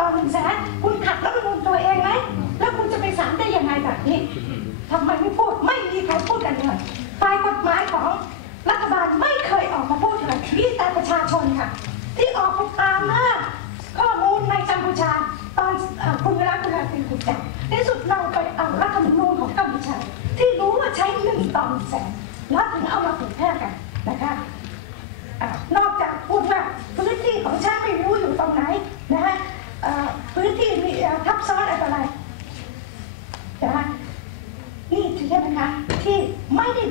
ต่อหนึ่งแสนคุณขัดรัฐธรรมนูญตัวเองไหมแล้วคุณจะไปศาลได้ยังไงแบบนี้ทำไมไม่พูดไม่มีใครพูดกันเลยฝ่ายกฎหมายของรัฐบาลไม่เคยออกมาพูดเลยมีแต่ประชาชนค่ะ ที่ออกไปตามล่าข้อมูลในกัมพูชา ตอนเอ่อคุณเวลาคุณลาเป็นถูกจับในที่สุดเราไปเอารัฐธรรมนูญของกัมพูชา ที่รู้ว่าใช้หนึ่งต่อหนึ่งแสนแล้วถึงเอามาเผยแพร่กันนะคะอะนอกจากพูดว่าพื้นที่ของชาติไม่รู้อยู่ตรงไหนนะฮะเอ่อ พื้นที่มีทับซ้อนอะไรต่ออะไรนะฮะนี่ใช่ไหมคะที่ไม่ได้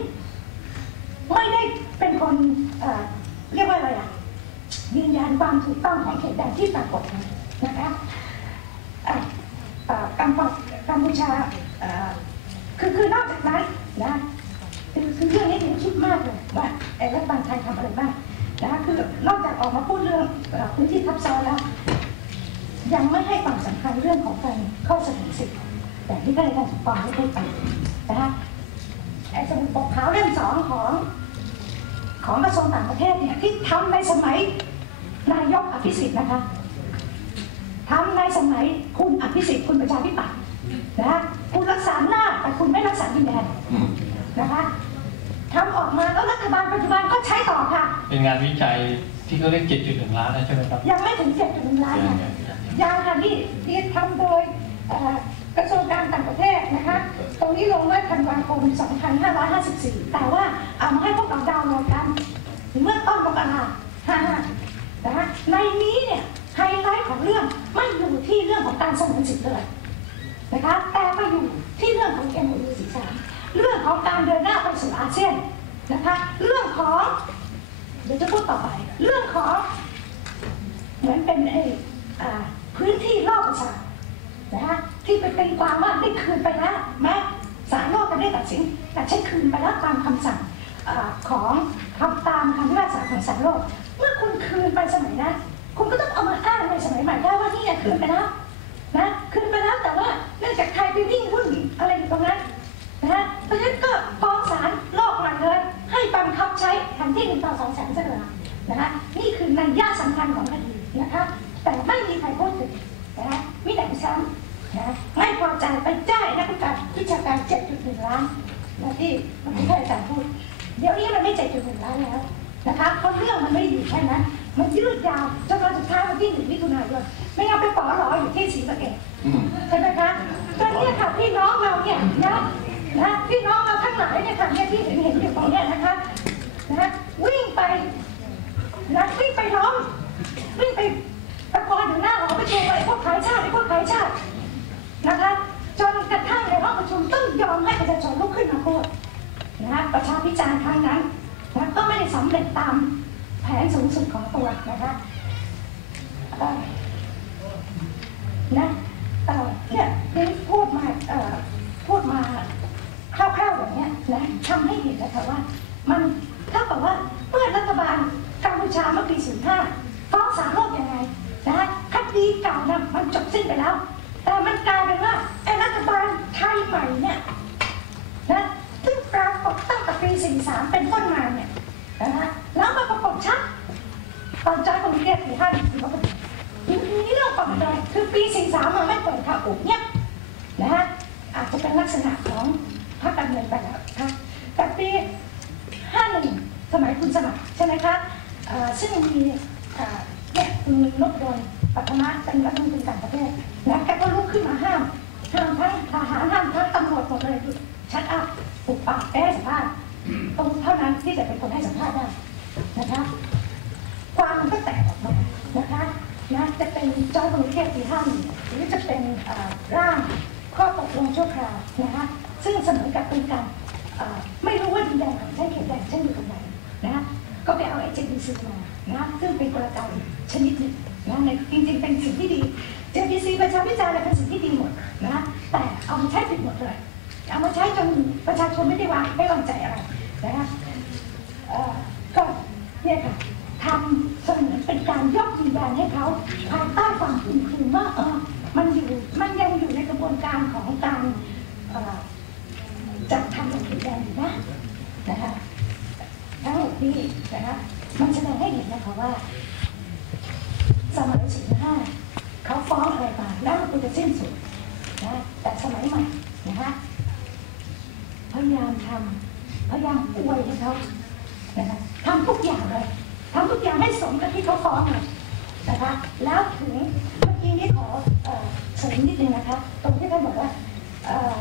ไม่ได้เป็นคนเรียกว่าอะไรอะยืนยันความถูกต้องของเขตแดนที่ปรากฏนะคะอะกัมพูกัมพูชาคือคือนอกจากนั้นนะคือคือเรื่องนี้ผมคิดมากเลยว่าไอ้รัฐบาลไทยทำอะไรบ้างนะคือนอกจากออกมาพูดเรื่องพื้นที่ทับซ้อนแล้ว ยังไม่ให้ความสำคัญเรื่องของการเข้าเสนอสิทธิ์แต่ที่ได้การถูกต้องไม่ได้ไปนะคะไอ้สมุดปกขาวเรื่องสองของของกระทรวงต่างประเทศเนี่ยที่ทำในสมัยนายกอภิสิทธิ์นะคะทำในสมัยคุณอภิสิทธิ์คุณประชาธิปัตย์นะคุณรักษาหน้าแต่คุณไม่รักษาดินแดนอืมนะคะทำออกมาแล้วรัฐบาลปัจจุบันก็ใช้ต่อค่ะ เป็นงานวิจัยที่เขาเรียก 7.1 ล้านนะใช่ไหมครับ ยังไม่ถึงเจ็ดจุดล้านค่ะ ยังค่ะนี่ที่ทำโดยกระทรวงการต่างประเทศนะคะ ตรงนี้ลงไว้ธันวาคม 2554 แต่ว่าเอามาให้พวกเราดาวน์โหลดกัน เมื่อต้นมกรา55นะคะในนี้เนี่ยไฮไลท์ของเรื่องไม่อยู่ที่เรื่องของการสงวนสิทธิ์เลยนะคะแต่ไปอยู่ที่เรื่องของ MOU 43เรื่องของการเดินหน้าไปสู่อาเซียนนะคะเรื่องของเดี๋ยวจะพูดต่อไป เรื่องของเหมือนเป็นไอ้อ่าพื้นที่รอบประชานะคะที่ไปตีความว่าได้คืนไปแล้วแม้ศาลโลกจะได้ตัดสินแต่ใช้คืนไปแล้วตามคำสั่งอของคำตามคำพิพากษาของศาลโลก เมื่อคุณคืนไปสมัยนั้นคุณก็ต้องเอามาอ้างในสมัยใหม่ได้ว่านี่คืนไปแล้วนะคืนไปแล้วแต่ว่าเนื่องจากใครไปวิ่งหุ้นอะไรอยู่ตรงนั้นนะเพราะฉะนั้นก็ฟ้องศาลโลกม่เลยให้บังคับใช้แผนที่หนึ่งต่อสองแสนเสนอนะคะนี่คือนัยยะสำคัญของคดีนะคะแต่ไม่มีใครพูดถึง นะมีแต่ซ้ำนะไม่พอใจไปจ่ายนักวิชาวิชาการ 7.1 ล้านนะที่เมื่อกี้ท่านอาจารย์พูด เดี๋ยวนี้มันไม่ 7.1 ล้านแล้วนะคะเพราะเรื่องมันไม่ได้อยู่แค่นั้นมันยืดยาวจนวันสุดท้ายวันที่หนึ่งมิถุนายนไม่เอาไปปอหลออยู่ที่ศรีสะเกษอืมใช่ไหมคะก็เนี่ยค่ะพี่น้องเราเนี่ยนะนะพี่น้องเราทั้งหลายเนี่ยค่ะเนี่ยที่เห็นเห็นอยู่ตรงเนี้ยนะคะนะวิ่งไปนะวิ่งไปล้อมวิ่งไป ตะโกนอยู่หน้าหอประชุมไอ้พวกขายชาติไอ้พวกขายชาตินะคะจนกระทั่งในห้องประชุมต้องยอมให้ประชาชนลุกขึ้นมาพูดนะประชาพิจารณ์ครั้งนั้นนะก็ไม่ได้สำเร็จตามแผนสูงสุดของตัวนะคะนะเอ่อเนี่ยเดนพูดมาเอ่อพูดมาคร่าวๆแบบเนี้ยนะทำให้เห็นนะคะว่า มันเท่ากับว่าเมื่อรัฐบาลกัมพูชาเมื่อปี45ฟ้องศาลโลกยังไงนะคดีเก่านะมั นไปแล้ว แต่มันกลายเป็นว่าไอ้รัฐบาลไทยใหม่เนี่ยนะซึ่งปรากฏตั้งแต่ปี 43 เป็นต้นมาเนี่ยนะฮะแล้วมาปรากฏชัดตอนจอยคนเรียกสี่ห้าดีเขาก็นี่เรื่องปกติคือปีสี่สามมันไม่เปิดข่าวอุบเงียนะฮะอาจจะเป็นลักษณะของพรรคการเมืองไปแล้วนะคะแต่ปีห้าหนึ่งสมัยคุณสมัครใช่ไหมคะซึ่งมีเอ่อเนี่ยคุณนพดล ปัตมะเป็นรัฐมนตรีต่างประเทศนะแกก็ลุกขึ้นมาห้ามห้ามทั้งทหารห้ามทั้งตำรวจหมดเลยชัดอัพปุบปับแก้สัมภาษณ์ตรงเท่านั้นที่จะเป็นคนให้สัมภาษณ์ได้นะคะความมันก็แตกออกมานะคะนะจะเป็นจอยบริเทศที่ห้ามหรือจะเป็นร่างข้อตกลงชั่วคราวนะคะซึ่งเสนอกับเป็นการไม่รู้ว่าดินแดนของฉันเขตแดนฉันอยู่ตรงไหนนะก็ไปเอาไอ้เจดีซีมานะซึ่งเป็นกลไกชนิดหนึ่ง นะในจริงๆเป็นสิ่งที่ดีเจดีซีประชาพิจารณ์เนี่ยเป็นสิ่งที่ดีหมดนะแต่เอามาใช้ผิดหมดเลยเอามาใช้จนประชาชนไม่ได้วางไม่วางใจอะไรนะคะก็เนี่ยค่ะทำเสมือนเป็นการยกยืนยันให้เขาภายใต้ความพึงคืนว่าเออมันอยู่มันยังอยู่ในกระบวนการของการจัดทำเป็นขีดแดงอยู่นะนะคะทั้งหมดนี้นะคะมันแสดงให้เห็นนะคะว่า สมัยสี่ห้าเขาฟ้องอะไรมาแล้วมันควรจะสิ้นสุดนะแต่สมัยใหม่นะคะพยายามทำพยายามอวยให้เขานะคะทำทุกอย่างเลยทำทุกอย่างให้สมกับที่เขาฟ้องเลยนะคะแล้วถึงเมื่อกี้นี้ขอเสริมนิดนึงนะคะ ตรงที่ท่านบอกว่าเอ่อ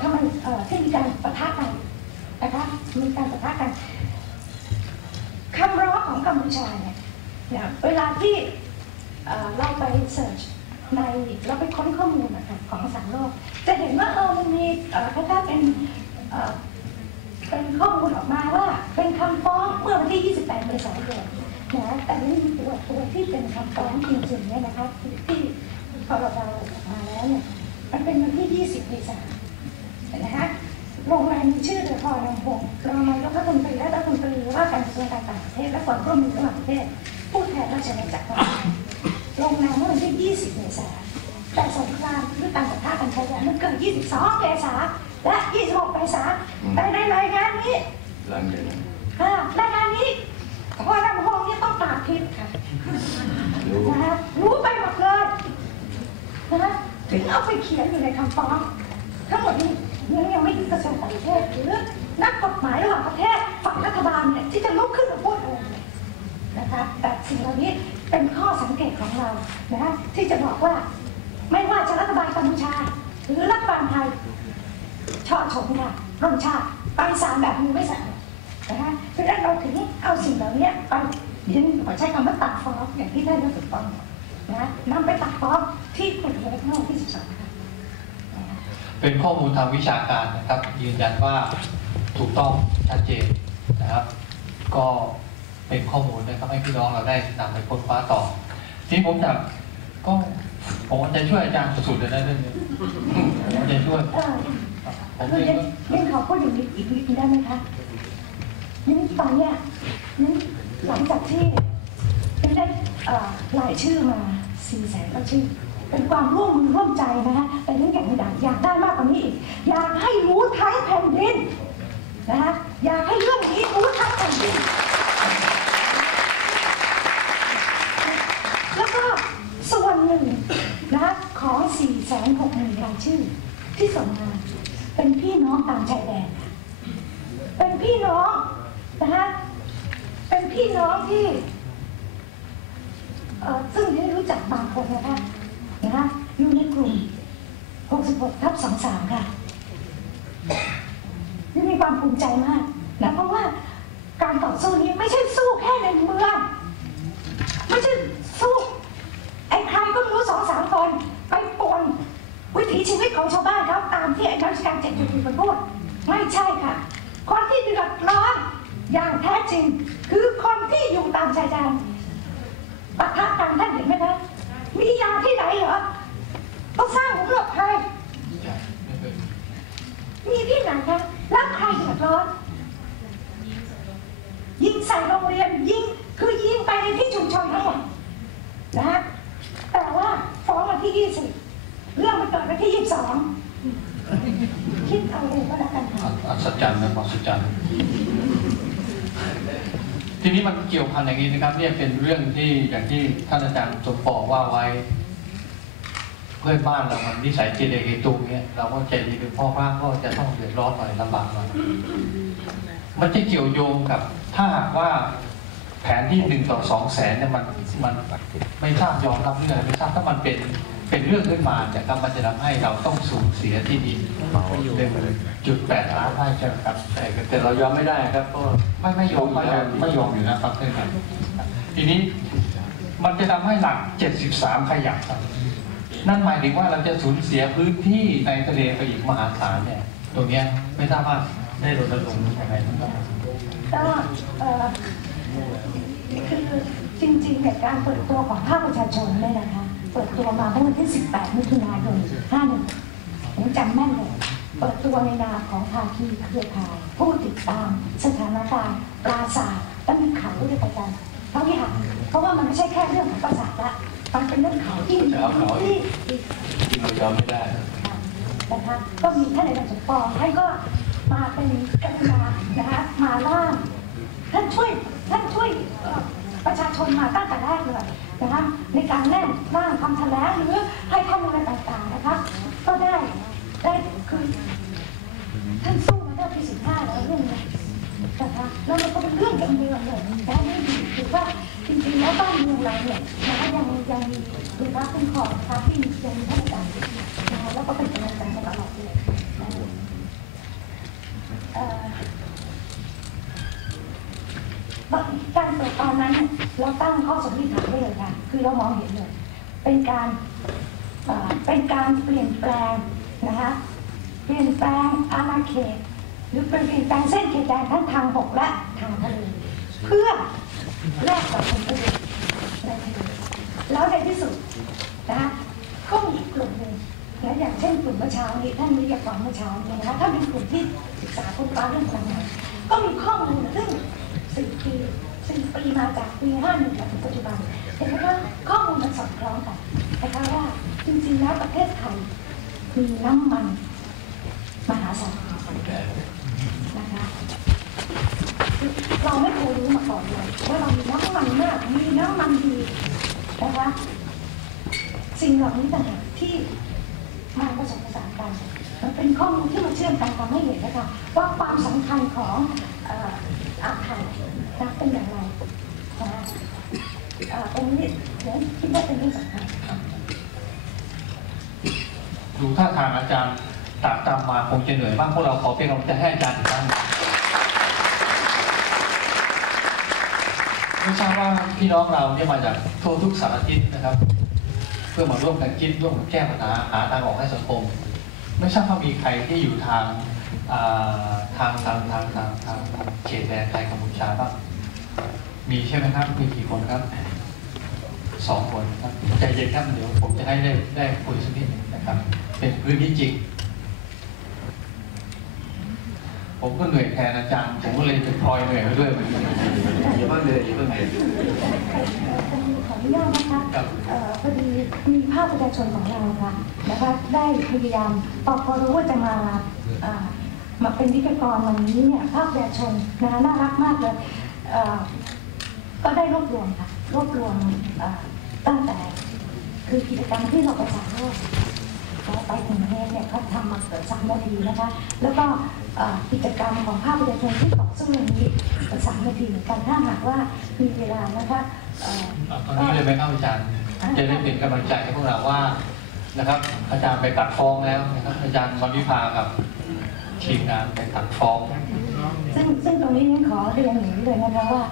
ทำไมเอ่อที่มีการปะทะกันนะคะมีการปะทะกันคำร้องของกัมพูชาเนี่ย เวลาที่เราไปเสิร์ชในเราไปค้นข้อมูลนะคะของสารโลก จะเห็นว่าเออมันมีเอ่อคล้าเป็นเป็นข้อมูลออกมาว่าเป็นคำฟ้องเมื่อวันที่ 28 เมษายนนะแต่ไม่มีตัวตัวที่เป็นคำฟ้องจริงๆเนี่ยนะคะที่พอเราเราออกมาแล้วเนี่ยมันเป็นวันที่ 20 เมษายนนะคะโรงแรมชื่อเดอะพอลำพงรองนายกรัฐมนตรีและรัฐมนตรีว่าการกระทรวงการต่างประเทศและความร่วมมือระหว่างประเทศ ผู้แทนราชอาณาจักรไทยโรงแรมเมื่อวันที่ 20 เมษายนแต่สงครามหรือการปะทะกันชายแดนมันเกิด 22 เมษายนและ 26 เมษายนแต่ในรายงานนี้หลังจากนั้นอ่ารายงานนี้พอลำพงนี่ต้องตาทิพย์ค่ะรู้นะคะรู้ไปหมดเลยนะคะถึงเอาไปเขียนอยู่ในคำฟ้องทั้งหมดนี้ยังยังไม่ถึงกระทรวงต่างประเทศหรือนักกฎหมายระหว่างประเทศฝั่งรัฐบาลเนี่ยที่จะลุกขึ้น นะคะแต่สิ่งเหล่านี้เป็นข้อสังเกตของเรานะคะที่จะบอกว่าไม่ว่าจะรัฐบาลกัมพูชา หรือรัฐบาลไทยชอบชมค่ะร่มชาติไปสารแบบมือไม่สั่นนะคะเพราะฉะนั้นเราถึงเอาสิ่งเหล่านี้ไปยินขอใช้คำว่าตัดฟ้องอย่างที่ท่านได้ถูกต้องนะนำไปตัดฟ้องที่กฎหมายข้อที่12ค่ะเป็นข้อมูลทางวิชาการนะครับ ยืนยันว่าถูกต้องชัดเจนนะครับ ก็ เป็นข้อมูลนะครับให้พี่น้องเราได้นำไปค้นคว้าต่อ ที่ผมจะก็ผมจะช่วยอาจารย์สุดๆเลยนะเรื่องนี้ผมจะช่วยเออผมเองยังก็ยังขอพูดอย่างนี้อีกนิดได้ไหมคะนี่ตอนเนี้ยหลังจากที่เป็นได้รายชื่อมาสี่แสนกว่าชื่อเป็นความร่วมมือร่วมใจนะคะแต่เรื่องอย่างไม่ได้อยากได้มากกว่านี้อีกอยากให้รู้ทั้งแผ่นดินนะคะอยากให้เรื่องนี้รู้ทั้งแผ่นดิน แล้วก็ส่วนหนึ่งนะของ 4 6 0 0 0 0รายชื่อ ที่ส่งมาเป็นพี่น้องตามชายแดนเป็นพี่น้องนะคะเป็นพี่น้องที่เอ่อซึ่งที่รู้จักบางคนนะคะนะคะอยู่ในกลุ่ม 66ทับ23 ค่ะนี่มีความภูมิใจมากนะเพราะว่าการต่อสู้นี้ไม่ใช่สู้แค่ในเมืองไม่ใช่ ใช่ค่ะ คนที่เดือดร้อนอย่างแท้จริง คือคนที่อยู่ตามชายแดนปะทะกันท่านเห็นไหมคะมียาที่ไหนเหรอต้องสร้างหลุมหลบภัยมีที่ไหนคะแล้วใครเดือดร้อน ยิงใส่โรงเรียนยิงคือยิงไปในที่ชุมชนทั้งหมดนะฮะแต่ว่าฟ้องวันที่ 20 เรื่องมันเกิดวันที่ 22 คิดเอาเองก็แล้วกันค่ะ อัศจรรย์นะอัศจรรย์ทีนี้มันเกี่ยวพัน อย่างนี้นะครับเนี่ยเป็นเรื่องที่อย่างที่ท่านอาจารย์สมปองว่าไว้ เพื่อนบ้านเรามันนิสัยเจเรเกตุงเนี่ยเราก็ใจดีเป็นพ่อพระก็จะต้องเดือดร้อนหน่อยลำบากหน่อยมันจะเกี่ยวโยงกับ ถ้าหากว่าแผนที่หนึ่งต่อสองแสนเนี่ยมันมันไม่ทราบยอมรับเรื่องอะไรไม่ทราบถ้ามันเป็น เป็นเรื่องขึ้นมาเนี่ยครับมันจะทำให้เราต้องสูญเสียที่ดินเป็นจุดแปดล้านได้ใช่ไหมครับแต่ก็แต่เรายอมไม่ได้ครับเพราะไม่ไม่ยอมไม่ยอมไม่ยอมอยู่นะครับท่านครับทีนี้มันจะทำให้หลัก 73 ขยับครับ นั่นหมายถึงว่าเราจะสูญเสียพื้นที่ในทะเลไปอีกมหาศาลเนี่ย ตรงเนี้ยไม่ทราบว่าได้รณรงค์ยังไงบ้างครับก็เอ่อคือจริงๆเนี่ยการเปิดตัวของภาคประชาชนเนี่ยนะคะ เปิดตัวมาเมื่อวันที่ 18 มิถุนายน 51ผมจำแม่นเลยเปิดตัวในนามของภาคีเครือข่าย ผู้ติดตามสถานการณ์ปราศาสตร์และมีข่าวด้วยประกันเพราะที่หาเพราะว่ามันไม่ใช่แค่เรื่องของปราสาทละมันเป็นเรื่องข่าวที่ที่ที่เรายอมไม่ได้นะคะก็มีท่านในการสมปองท่านก็มาเป็นกรุณานะคะมาล่างท่านช่วยท่านช่วยประชาชนมาตั้งแต่แรกเลย นะคะในการแน่นร่างำแถลงหรือให้ข้อมูลอะไรต่างๆนะคะก็ได้ได้คือท่านสู้มาได้ปีสิบห้าแล้วเรื่องนี้นะคะแล้วมันก็เป็นเรื่องการเมืองเลยได้ไม่ดีถือว่าจริงๆแล้วบ้านเมืองเราเนี่ยนะคะยังยังมีดูว่าคุ้มครองนะคะที่ยังมีท่านอาจารย์นะคะแล้วก็เป็นกำลังใจมาตลอดเลยนะคะเอ่อการเปิดตอนนั้น เราตั้งข้อสันนิษฐานไว้เลยค่ะ คือเรามองเห็นเลย เป็นการเป็นการเปลี่ยนแปลงนะคะเปลี่ยนแปลงอาณาเขต หรือเป็นเปลี่ยนแปลงเส้นเขตแดนทั้งทางบกและทางทะเลเพื่อแลกกับผลประโยชน์ในทะเลแล้วในที่สุดนะคะก็มีกลุ่มหนึ่งนะอย่างเช่นกลุ่มเมื่อเช้านี้ท่านวิทยากรเมื่อเช้านี้นะคะถ้าเป็นกลุ่มที่ศึกษาค้นคว้าเรื่องพลังงานก็มีข้อมูลซึ่งสี่ปี สี่ปีมาจากปีห้าหนึ่งมาถึงปัจจุบันเห็นไหมว่าข้อมูลมันสอดคล้องกันนะคะว่าจริงๆแล้วประเทศไทยมีน้ำมันมหาศาลนะคะเราไม่เคยรู้มาก่อนเลยว่าเรามีน้ำมันมากมีน้ำมันดีนะคะสิ่งเหล่านี้ต่างหากที่มาผสมผสานกันมันเป็นข้อมูลที่มาเชื่อมกันทำให้เห็นนะคะว่าความสำคัญของอ่ออาคา รนะเป็นอย่างไรนะเอ่อตรงนี้เดี๋ยวคิดว่าเป็นเรื่องสำคัญดูท่าทางอาจารย์ตามตามมาคงจะเหนื่อยบ้างพวกเราขอเป็นกำลังใจให้อาจารย์อีกครั้งไม่ทราบว่าพี่น้องเราเนี่ยมาจากทั่วทุกสารทิศนะครับ เพื่อมาร่วมกันคิดร่วมกันแก้ปัญหาหาทางออกให้สังคม ไม่ทราบว่ามีใครที่อยู่ทางอ่า ทางทางทางทางทางทางเขตแดนไทยกัมพูชาบ้างมีใช่ไหมครับมีกี่คนครับสองคนครับใจเย็นครับเดี๋ยวผมจะให้ได้ได้คุยสักนิดหนึ่งนะครับ เป็นพื้นที่จริง ผมก็เหนื่อยแทนอาจารย์ ผมก็เลยเป็นพลอยเหนื่อยไปด้วยเหมือนกันอย่าเพิ่งเลยอย่าเพิ่งเลยขออนุญาตนะคะครับเอ่อพอดีมีภาคประชาชนของเราค่ะนะคะได้พยายามพอพอรู้ว่าจะมาอ่า มาเป็นวิทยากรวันนี้เนี่ยภาคประชาชนนะคะน่ารักมากเลยเอ่อก็ได้รวบรวมค่ะรวบรวมอ่าตั้งแต่คือกิจกรรมที่เราประสานโลกแล้วไปถึงประเทศเนี่ยเขาทำมาเกิดสามนาทีนะคะ แล้วก็เอ่อกิจกรรมของภาคประชาชนที่ต่อสู้เรื่องนี้สามนาทีเหมือนกันถ้าหากว่ามีเวลานะคะเอ่อเอาตอนนี้เลยไหมครับอาจารย์จะได้เป็นกำลังใจให้พวกเราว่านะครับ อาจารย์ไปตัดฟ้องแล้วนะครับอาจารย์วันวิภากับ ทีมงานไปตัดฟ้อง ซึ่งซึ่งตรงนี้เนี่ยขอเรียนอย่งนี้เลยนะคะว่า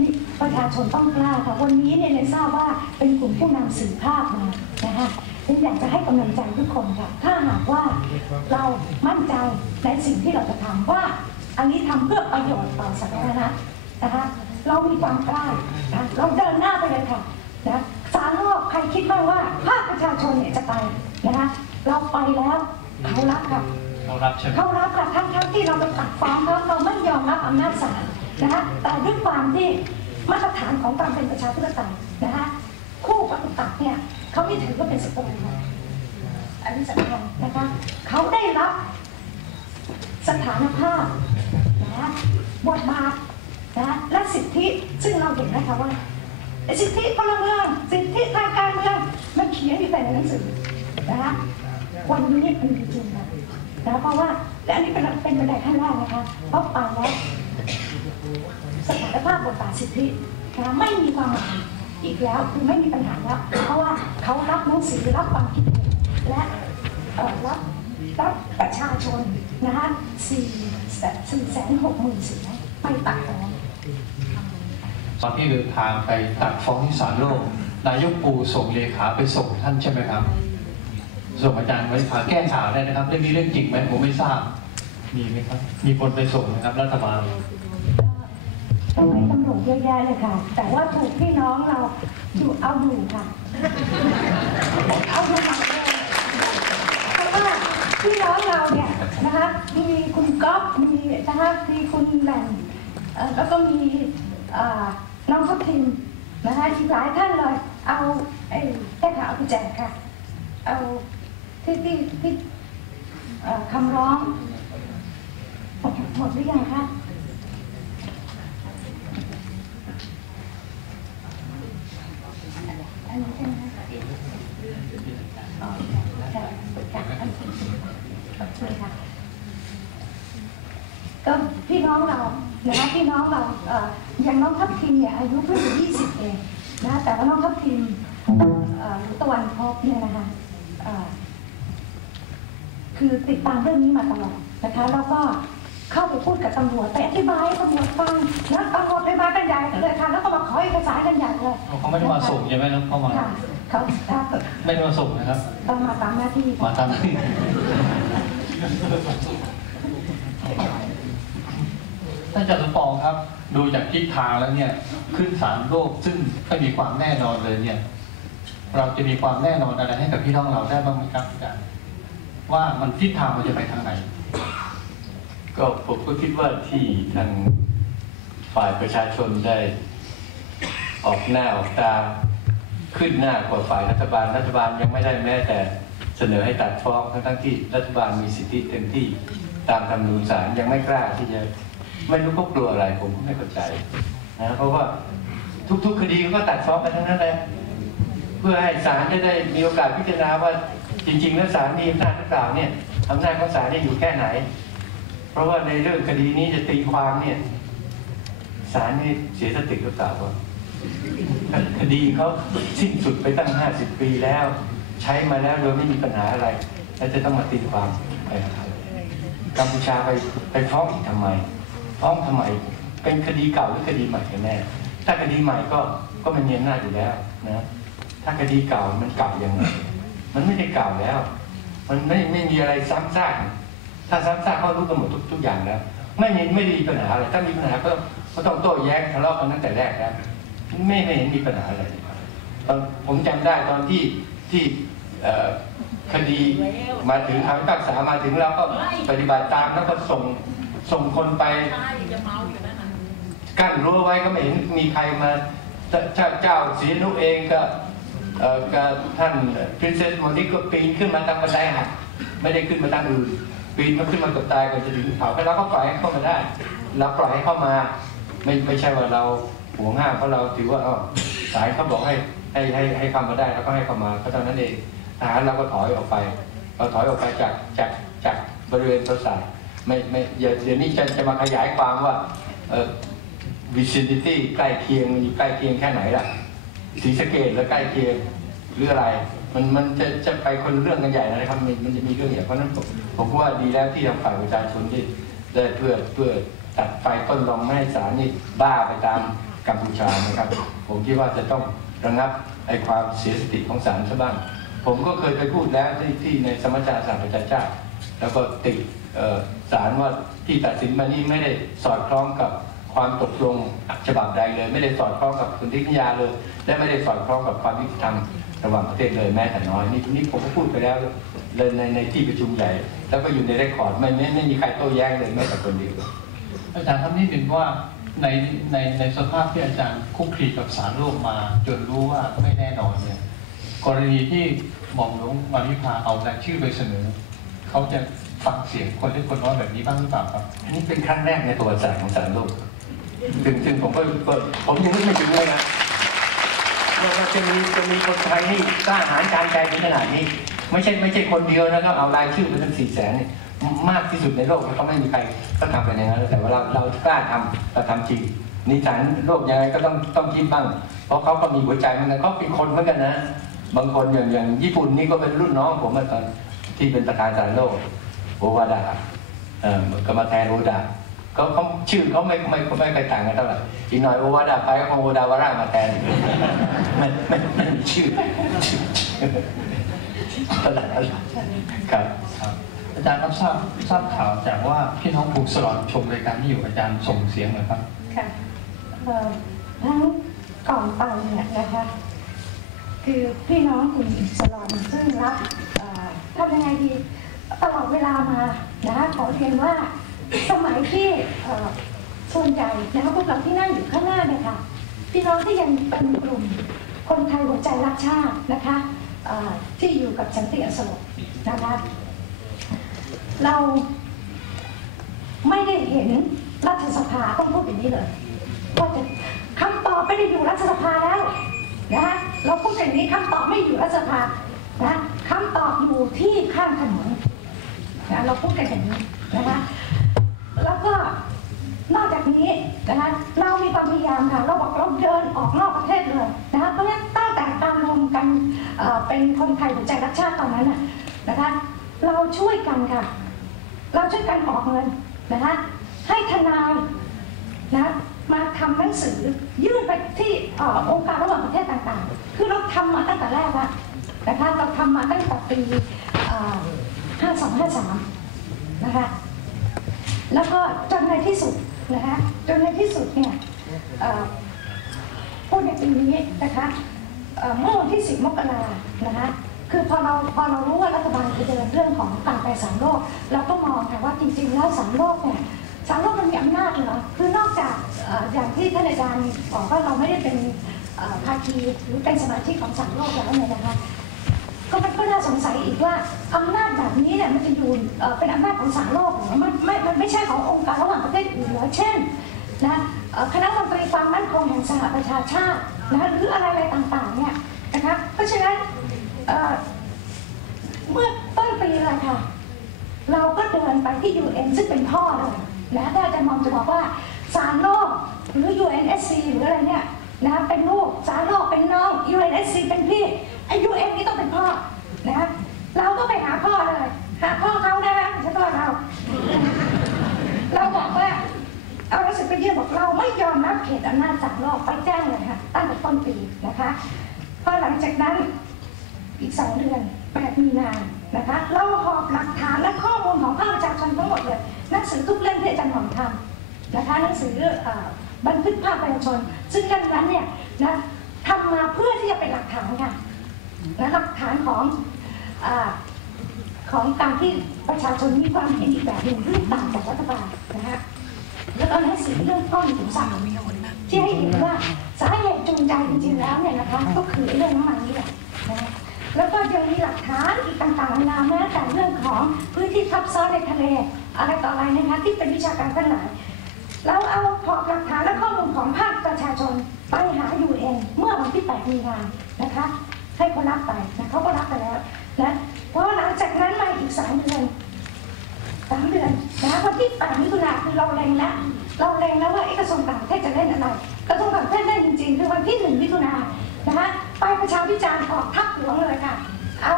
นี่ประชาชนต้องกล้าค่ะวันนี้เนี่ยเนี่ยทราบว่าเป็นกลุ่มผู้นำสื่อภาพมานะคะฉันอยากจะให้กำลังใจทุกคนค่ะ ถ้าหากว่าเรามั่นใจในสิ่งที่เราจะทำว่า อันนี้ทำเพื่อประโยชน์ต่อสาธารณะนะคะเรามีความกล้านะเราเดินหน้าไปเลยค่ะนะสารโลกใครคิดบ้างว่าภาคประชาชนเนี่ยจะไปนะคะเราไปแล้วเขารับค่ะ เรารับใช่ไหมเขารับค่ะทั้งทั้งที่เราไปตัดฟ้องเขาเราไม่ยอมรับอำนาจศาลนะคะแต่ด้วยความที่มาตรฐานของการเป็นประชาธิปไตยนะคะคู่ปฏิปักษ์เนี่ยเขาไม่ถือว่าเป็นศัตรูนะอันนี้สำคัญนะคะเขาได้รับสถานภาพนะบทบาทนะและสิทธิซึ่งเราเห็นนะคะว่าสิทธิพลเมืองสิทธิทางการเมืองมันเขียนอยู่แต่ในหนังสือนะคะวันนี้มันมีจริงนะ นะเพราะว่าและอันนี้เป็นเป็นบันไดขั้นแรกนะคะเพราะไปแล้วสถานภาพบทบาทสิทธินะไม่มีความหมายอีกแล้วคือไม่มีปัญหาแล้วเพราะว่าเขารับหนังสือรับความคิดเห็นและรับรับประชาชนนะคะสี่สี่แสนหกหมื่นเสียงไปตัดฟ้องตอนที่เดินทางไปตัดฟ้องที่ศาลโลกนายกปูส่งเลขาไปส่งท่านใช่ไหมครับ ส่งอาจารย์ไว้ขาแก้ข่าวได้นะครับเรื่องนี้เรื่องจริงไหมผมไม่ทราบ มีไหมครับ มีคนไปส่งไหมครับรัฐบาลทำไมตำรวจเยอะแยะเลยค่ะ แต่ว่าถูกพี่น้องเราอยู่เอาอยู่ค่ะเอาอยู่หนักเพราะว่าพี่น้องเราเนี่ยนะคะมีคุณก๊อฟมีนะคะมีคุณแหม่มแล้วก็มีน้องทัพทิมนะคะอีกหลายท่านเลยเอาไอ้แค่ขาเอาไปแจกค่ะ เอา ที่ที่ที่คำร้องหมดหรือยังคะก็พี่น้องเรานะคะพี่น้องเราอย่างน้องทัพทิมเนี่ยอายุเพิ่งยี่สิบเองนะแต่ว่าน้องทัพทิมหรือตะวันพบเนี่ยนะคะ คือติดตามเรื่องนี้มาตลอดนะคะ แล้วก็เข้าไปพูดกับตำรวจไปอธิบายให้ตำรวจฟังนะตำรวจไปมากันใหญ่เลยค่ะแล้วก็มาขอเอกสารกันใหญ่เลยเขาไม่ได้มาส่งใช่ไหมครับเขามาค่ะเขาถ้าไม่ได้มาส่งนะครับต้องมาตามหน้าที่มาตามที่ท่านอาจารย์สมปองครับ ดูจากทิศทางแล้วเนี่ยขึ้นศาลโลกซึ่งไม่มีความแน่นอนเลยเนี่ย เราจะมีความแน่นอนอะไรให้กับพี่น้องเราได้บ้างไหมครับอาจารย์ ว่ามันทิศทางมันจะไปทางไหน ก็ผมก็คิดว่าที่ทางฝ่ายประชาชนได้ออกหน้าออกตาขึ้นหน้ากว่าฝ่ายรัฐบาล รัฐบาลยังไม่ได้แม้แต่เสนอให้ตัดฟ้องทั้งทั้งที่รัฐบาลมีสิทธิเต็มที่ตามธรรมนูญศาลยังไม่กล้าที่จะไม่รู้เขากลัวอะไรผมก็ไม่เข้าใจนะเพราะว่าทุกๆคดีก็ตัดฟ้องกันทั้งนั้นแหละเพื่อให้ศาลจะได้มีโอกาสพิจารณาว่า จริงๆแล้วศาลมีอำนาจหรือเปล่าเนี่ยอำนาจของศาลเนี่ยอยู่แค่ไหน เพราะว่าในเรื่องคดีนี้จะตีความเนี่ยศาลนี่เสียสติหรือเปล่าวะคดีเขาสิ้นสุดไปตั้งห้าสิบปีแล้ว ใช้มาแล้วโดยไม่มีปัญหาอะไร แล้วจะต้องมาตีความไปอะไรกัมพูชาไปไปฟ้องอีกทำไมฟ้องทำไมเป็นคดีเก่าหรือคดีใหม่กันแน่ถ้าคดีใหม่ก็ก็มันมีอำนาอยู่แล้วนะถ้าคดีเก่ามันเก่ายังไง มันไม่ได้เก่าแล้ว มันไม่ไม่มีอะไรซ้ำซากถ้าซ้ำซากเขารู้กันหมดทุกทุกอย่างแล้ว ไม่มีไม่ได้มีปัญหาอะไรถ้ามีปัญหาก็ก็ต้องโต้แย้งทะเลาะกันตั้งแต่แรกแล้วไม่ไม่เห็นมีปัญหาอะไรตอนผมจำได้ตอนที่ที่เอ่อคดีมาถึงทางพิพากษามาถึงแล้วก็ปฏิบัติตามแล้วก็ส่งส่งคนไปใช่จะเมาอยู่นั่นน่ะกั้นรั้วไว้ก็ไม่เห็นมีใครมาเจ้าเจ้าเจ้าศรีนุเองก็ ท่าน princess โมนิก็ปีนขึ้นมาทางบันไดหักไม่ได้ขึ้นมาทางอื่นปีนมาขึ้นมากับตายก่อนจะถึงเขาให้เราก็ปล่อยให้เข้ามาได้เราปล่อยให้เข้ามา ไม่ไม่ใช่ว่าเราหวงห้ามเพราะเราถือว่าอ๋อสายเขาบอกให้ให้ให้ให้เข้ามาได้แล้วก็ให้เข้ามาก็เท่านั้นเองทหารเราก็ถอยออกไปเราถอยออกไปจากจากจากบริเวณปราสาทไม่ไม่เดี๋ยวเดี๋ยวนี้จะจะมาขยายความว่าเออ vicinity ใกล้เคียงมันอยู่ใกล้เคียงแค่ไหนล่ะ ศรีสะเกดแล้วใกล้เคียงหรืออะไร มันมันจะจะไปคนเรื่องกันใหญ่นะครับ มันมันจะมีเรื่องใหญ่เพราะนั้นผมผมว่าดีแล้วที่ทางฝ่ายประชาชนที่ได้เพื่อเพื่อตัดไฟต้นลมไม่ให้สารนี่บ้าไปตามกัมพูชานะครับ ผมคิดว่าจะต้องระงับไอ้ความเสียสติของศาลซะบ้าง ผมก็เคยไปพูดแล้วที่ที่ในสมัชชาสหประชาชาติแล้วก็ติเอ่อศาลว่าที่ตัดสินมานี้ไม่ได้สอดคล้องกับ ความตกลงฉบับใดเลย ไม่ได้สอดคล้องกับสนธิสัญญาเลย และไม่ได้สอดคล้องกับความยุติธรรมระหว่างประเทศเลยแม้แต่น้อยนี่นี่ผมก็พูดไปแล้วเลยในในที่ประชุมใหญ่ แล้วก็อยู่ในเรคคอร์ดไม่ไม่ไม่มีใครโต้แย้งเลยแม้แต่คนเดียวอาจารย์ท่านนี้เป็นว่าในในในสภาพที่อาจารย์คุกคีกับสารโลกมา จนรู้ว่าไม่แน่นอนเนี่ยกรณีที่หม่อมหลวงมาริพาเอารายชื่อไปเสนอเขาจะฟังเสียงคนเล็กคนน้อยแบบนี้บ้างหรือเปล่าครับอันนี้เป็นครั้งแรกในประวัติศาสตร์ของสารโลก ถึงถึงผมก็ผมยังไม่ถึงเลยนะว่าว่าจะมีจะมีคนไทยนี่กล้าหาญการใจถึงขนาดนี้ ไม่ใช่ไม่ใช่คนเดียวนะครับเอารายชื่อไปทั้งสี่แสนนี่มากที่สุดในโลกแล้วก็ไม่มีใครก็ทำกันอย่างนั้นแต่ว่าเราเรากล้าทำเราทำจริงนี่สารโลกยังไงก็ต้องต้องคิดบ้าง เพราะเขาก็มีหัวใจเหมือนกันเขาเป็นคนเหมือนกันนะ บางคนอย่างอย่างญี่ปุ่นนี่ก็เป็นรุ่นน้องผมมาตอนที่เป็นประธานสารโลกโอวาดาเอ่อก็มาแทนโอดา เขาเขาชื่อเขาไม่ไม่ไม่ไม่ต่างกันเท่าไหร่อีกหน่อยโอวาดาไปก็คงโอดาวาร่ามาแทนมันมันมันมีชื่อตลาดครับครับอาจารย์ครับทราบทราบข่าวจากว่าพี่น้องภูสลอนชมรายการที่อยู่อาจารย์ส่งเสียงเหรอครับค่ะเอ่อทั้งก่อนไปเนี่ยนะคะ คือพี่น้องกลุ่มสลอนซึ่งรับเอ่อทำยังไงดีตลอดเวลามานะคะขอเรียนว่า สมัยที่ส่วนใหญ่นะคะพวกเราที่นั่งอยู่ข้างหน้าเนี่ยค่ะพี่น้องที่ยังเป็นกลุ่มคนไทยหัวใจรักชาตินะคะที่อยู่กับสันติอโศกนะคะเราไม่ได้เห็นรัฐสภาต้องพูดอย่างนี้เลยว่าจะคำตอบไม่ได้อยู่รัฐสภาแล้วนะเราพูดอย่างนี้คำตอบไม่อยู่รัฐสภานะคำตอบอยู่ที่ข้างถนนนะเราพูดกันอย่างนี้นะคะ แล้วก็นะคะเรามีความพยายามค่ะ เราบอกเราเดินออกนอกประเทศเลยนะคะเพราะฉะนั้นตั้งแต่การรวมกันเป็นคนไทยหัวใจรักชาติตอนนั้นน่ะนะคะเราช่วยกันค่ะ เราช่วยกันออกเงินนะคะให้ทนายนะมาทำหนังสือยื่นไปที่อองค์การระหว่างประเทศต่างๆ คือเราทำมาตั้งแต่แรกแล้วนะคะเราทำมาตั้งแต่ปีห้าสองห้าสามนะคะแล้วก็จ ในที่สุดนะคะจนในที่สุดเนี่ยพูดในปีนี้นะคะเมื่อวันที่ 10 มกรานะคะคือพอเราพอเรารู้ว่ารัฐบาลจะเดินเรื่องของการไปสามโลกเราก็มองค่ะว่าจริงๆแล้วสามโลกเนี่ยสามโลกมันมีอำนาจเหรอคือนอกจากอย่างที่ท่านอาจารย์บอกว่าเราไม่ได้เป็นภาคีหรือเป็นสมาชิกของสามโลกแล้วเนี่ยนะคะ ก็มันก็น่าสงสัยอีกว่าอำนาจแบบนี้เนี่ยมันจะอยู่เป็นอำนาจของสามโลกหรอมันไม่มันไม่ใช่ขององค์การระหว่างประเทศอื่นเหรอเช่นนะคณะมนตรีความมั่นคงแห่งสหประชาชาตินะหรืออะไรอะไรต่างๆเนี่ยนะคะเพราะฉะนั้นเมื่อต้นปีเลยค่ะ เราก็เดินไปที่ UN ซึ่งเป็นพ่อเลยนะถ้าอาจารย์มอมจะบอกว่าสารโลกหรือ UNSC หรืออะไรเนี่ยนะเป็นลูกสารโลกเป็นน้อง UNSC เป็นพี่ ไอ้ UN นี่ต้องเป็นพ่อนะเราก็ไปหาพ่อเลยหาพ่อเขานะคะไม่ใช่พ่อเราเราบอกว่าเอาหนังสือไปยื่นบอกเราไม่ยอมรับเขตอำนาจสามโลกไปแจ้งเลยค่ะตั้งแต่ต้นปีนะคะพอหลังจากนั้นอีกสองเดือนแปดมีนานะคะเราหอบหลักฐานและข้อมูลของภาคประชาชนทั้งหมดเลยหนังสือทุกเล่มที่อาจารย์หอมทำนะคะหนังสือเอ่อบันทึกภาคประชาชน ซึ่งเล่มนั้นเนี่ยนะทำมาเพื่อที่จะเป็นหลักฐานค่ะ และหลักฐานของอของการที่ประชาชนมีความเห็นอีกแบบหนึ่งเรื่องต่างจากรัฐบาลนะคะแล้วก็หนังสือเรื่องก้อนถุงสัตว์ที่ให้เห็นว่าสาเหตุจูงใจจริงๆแล้วเนี่ยนะคะก็คือเรื่องน้ำมันนี่แหละนะคะแล้วก็ยังมีหลักฐานอีกต่างๆนานาแม้แต่เรื่องของพื้นที่ทับซ้อนในทะเลอะไรต่ออะไรนะคะที่เป็นวิชาการทั้งหลายเราเอาพอหลักฐานและข้อมูลของภาคประชาชนไปหาอยู่เอ็นเมื่อวันที่ 8 มีนานะคะ ให้เขารับไปนะเขาก็รับไปแล้วนะเพราะหลังจากนั้นมาอีก3เดือนสามเดือนนะวันที่แปดมิถุนาคือเราเล็งแล้วเราเล็งแล้วว่าเอกระทรวงต่างประเทศจะเล่นอะไรกระทรวงต่างประเทศได้จริงๆคือวันที่หนึ่งมิถุนานะคะไปประชาพิจารณ์ออกทัพหลวงเลยค่ะ เอา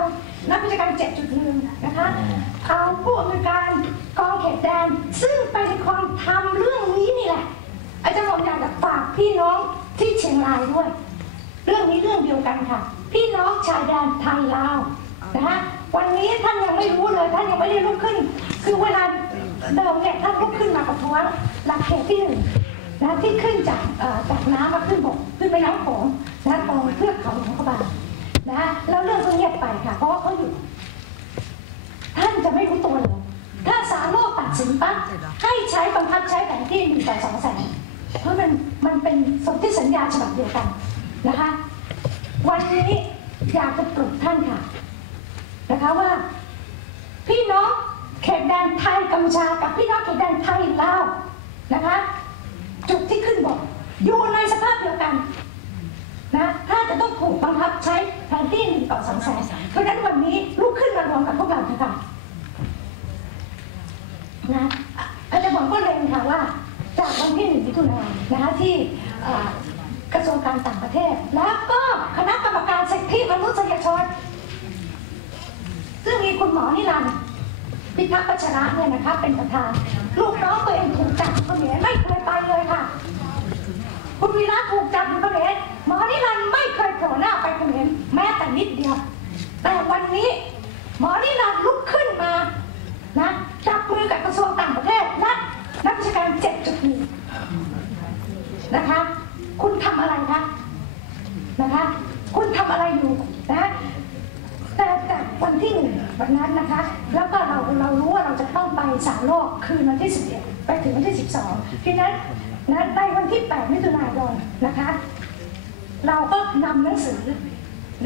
นักวิชาการเจ็ดจุดหนึ่งนะคะ เอาผู้อำนวยการกองเขตแดน ซึ่งเป็นคนทำเรื่องนี้นี่แหละ อาจารย์บอกอยากจะฝากพี่น้องที่เชียงรายด้วย เรื่องนี้เรื่องเดียวกันค่ะพี่น้องชายแดนไทยลาวนะคะวันนี้ท่านยังไม่รู้เลยท่านยังไม่ได้ลุกขึ้น คือเวลาเดิมเนี่ยท่านลุกขึ้นมาประท้วงหลักเขตที่หนึ่งนะที่ขึ้นจากเอ่อจากน้ำมาขึ้นบกขึ้นไปน้ำโขงนะตรงเทือกเขาหลวงพระบางนะแล้วเรื่องก็เงียบไปค่ะเพราะว่าเขาอยู่ ท่านจะไม่รู้ตัวเลยถ้าศาลโลกตัดสินปั๊บให้ใช้บังคับใช้แผนที่หนึ่งต่อสองแสนเพราะมันมันเป็นสนธิสัญญาฉบับเดียวกันนะคะ วันนี้อยากจะปลุกท่านค่ะ นะคะว่า พี่น้องเขตแดนไทยกัมพูชากับพี่น้องเขตแดนไทยลาวนะคะ จุดที่ขึ้นบอกอยู่ในสภาพเดียวกันนะถ้าจะต้องถูกบังคับใช้แผนที่หนึ่งต่อสองแสนเพราะฉะนั้นวันนี้ลุกขึ้นมารวมกับพวกเราเถอะค่ะนะอะอาจารย์บอกก็เลยค่ะว่า จากวันที่หนึ่งมิถุนายนนะคะที่เอ่อกระทรวงการต่างประเทศ แล้วก็คณะกรรมการสิทธิมนุษยชน ซึ่งมีคุณหมอนิรันดร์พิทักษ์ปัชระเนี่ยนะคะเป็นประธาน ลูกน้องตัวเองถูกจับเขมรไม่เคยไปเลยค่ะ คุณวีระถูกจับอยู่เขมรหมอนิรันดร์ไม่เคยโผล่หน้าไปเขมรแม้แต่นิดเดียว แต่วันนี้หมอนิรันดร์ลุกขึ้นมานะจับมือกับกระทรวงต่างประเทศและนักวิชาการเจ็ดจุดหนึ่งนะคะ คุณทำอะไรคะนะคะ คุณทำอะไรอยู่นะแต่จากวันที่หนึ่งวันนั้นนะคะ แล้วก็เราเรารู้ว่าเราจะต้องไปสามโลกคืนวันที่11ไปถึงวันที่12ทีนั้น นะในวันที่ 8 มิถุนายนนะคะ เราก็นำหนังสือ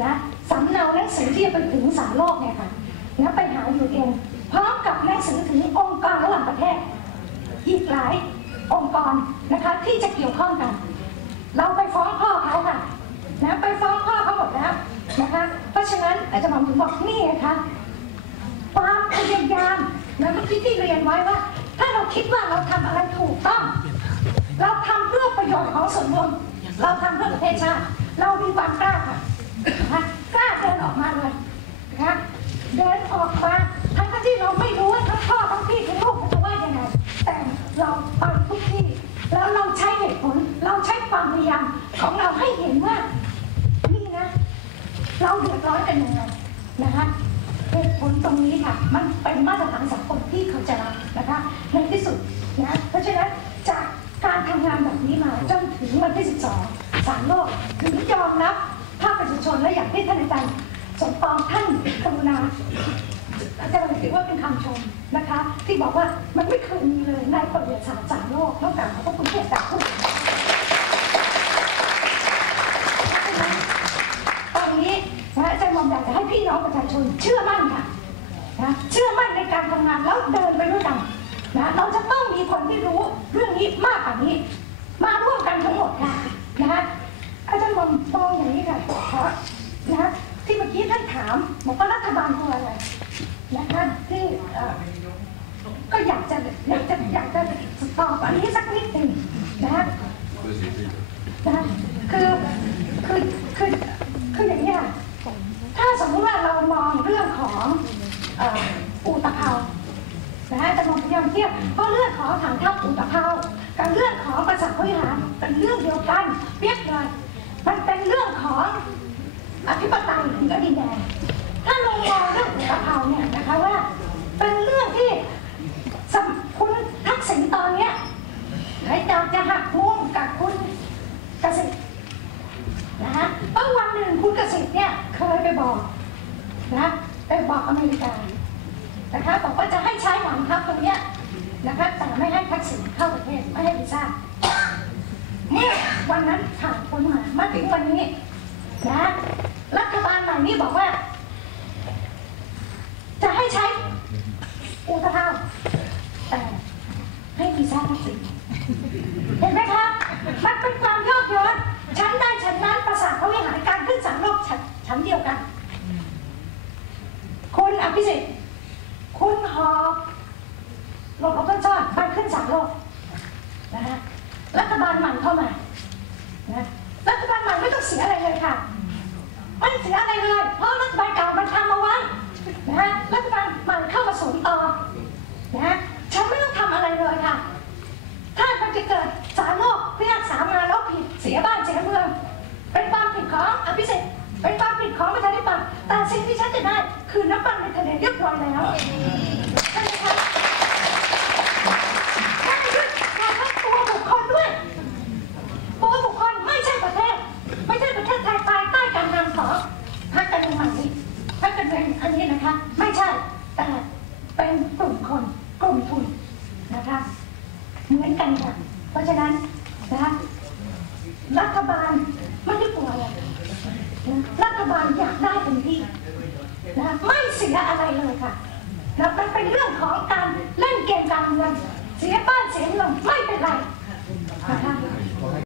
นะสำเนาหนังสือที่จะไปถึงสามโลกเนี่ยค่ะนะไปหาอยู่เองพร้อมกับหนังสือถึงองค์กรระหว่างประเทศ อีกหลายองค์กรนะคะที่จะเกี่ยวข้องกัน เราไปฟ้องพ่อเขาค่ะนะไปฟ้องพ่อเขาหมดแล้วนะคะเพราะฉะนั้นอาจารย์หมอมถึงบอกนี่ไงคะความพยายามนะเมื่อกี้ที่เรียนไว้ว่า ถ้าเราคิดว่าเราทำอะไรถูกต้อง เราทำส่วนรวม เราทำเพื่อประเทศชาติ เรามีความกล้าค่ะนะกล้าเดินออกมาเลยนะคะเดินออกมาทั้งที่เราไม่รู้ว่าทั้งพ่อทั้งพี่ทั้งลูกจะว่ายังไง แต่เราไปทุกที่ แล้วเราใช้เหตุผล เราใช้ความพยายามของเราให้เห็นว่า นี่นะ เราเดือดร้อนกันยังไงนะคะเหตุผลตรงนี้ค่ะ มันเป็นมาตรฐานสังคมที่เขาจะรับนะคะในที่สุดนะ เพราะฉะนั้นจากการ ทำงานแบบนี้มาจนถึงวันที่ 12 สารโลกถึงยอมรับภาคประชาชนและอย่างที่ท่านอาจารย์สมปองท่านกรุณาอาจารย์ถือว่าเป็นคำชมนะคะ ที่บอกว่ามันไม่เคยมีเลยในประวัติศาสตร์สารโลกนอกจากขอบคุณที่อาจารย์พูดตอนนี้นะอาจารย์มอมอยากจะให้พี่น้องประชาชนเชื่อมั่นค่ะนะเชื่อมั่นในการทำงานแล้วเดินไปด้วยกัน นะเราจะต้องมีคนที่รู้เรื่องนี้มากกว่านี้ มาร่วมกันทั้งหมดค่ะนะอาจารย์มอมมองอย่างนี้ค่ะเพราะนะที่เมื่อกี้ท่านถามบอกว่ารัฐบาลคืออะไรนะคะที่ก็อยากจะอยากจะอยากจะตอบอันนี้สักนิดหนึ่งนะนะคือคือคือคืออย่างนี้ยถ้าสมมติว่าเรามองเรื่องของ ยายามเทียบเพราะเรื่องของฐานทัพอุตภเปากับเรื่องของประสาทวิหารเป็นเรื่องเดียวกันเปียกเลยมันเป็นเรื่องของอธิปไตยเหนือดินแดนถ้าเรามองเรื่องอุตภเปาเนี่ยนะคะว่า เป็นเรื่องที่สำคุณทักษิณตอนเนี้ย